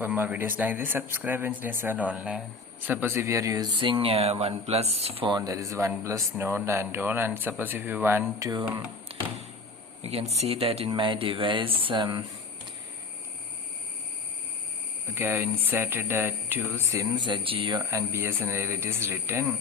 For more videos like this, subscribe Engineers World Online. Suppose if you are using a OnePlus phone, that is OnePlus Nord and all, and suppose if you want to, you can see that in my device, okay, I inserted two SIMs, a Geo and BSNL. It is written,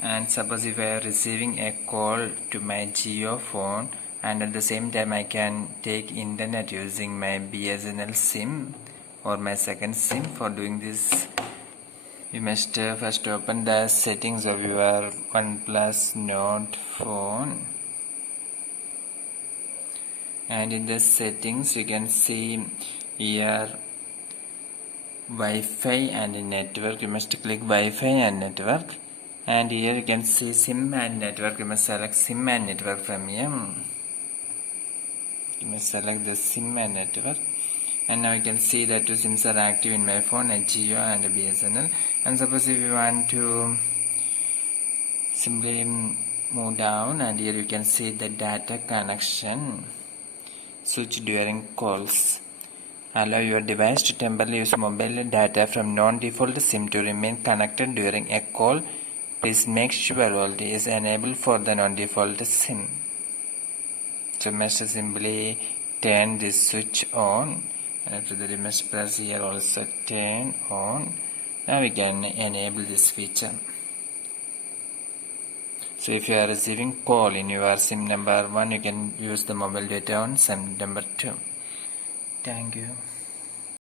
and suppose if I am receiving a call to my Geo phone, and at the same time I can take internet using my BSNL SIM or my second SIM. For doing this, you must first open the settings of your OnePlus Nord phone, and in the settings you can see here Wi-Fi and network. You must click Wi-Fi and network, and here you can see SIM and network. You must select SIM and network from here. You must select the SIM and network, and now you can see that two SIMs are active in my phone, a Geo and a BSNL. And suppose if you want to simply move down, and here you can see the data connection switch during calls. Allow your device to temporarily use mobile data from non-default SIM to remain connected during a call. Please make sure VoLTE is enabled for the non-default SIM. So you must simply turn this switch on, and after that you must press here also turn on. Now we can enable this feature. So if you are receiving call in your SIM number 1, you can use the mobile data on SIM number 2. Thank you.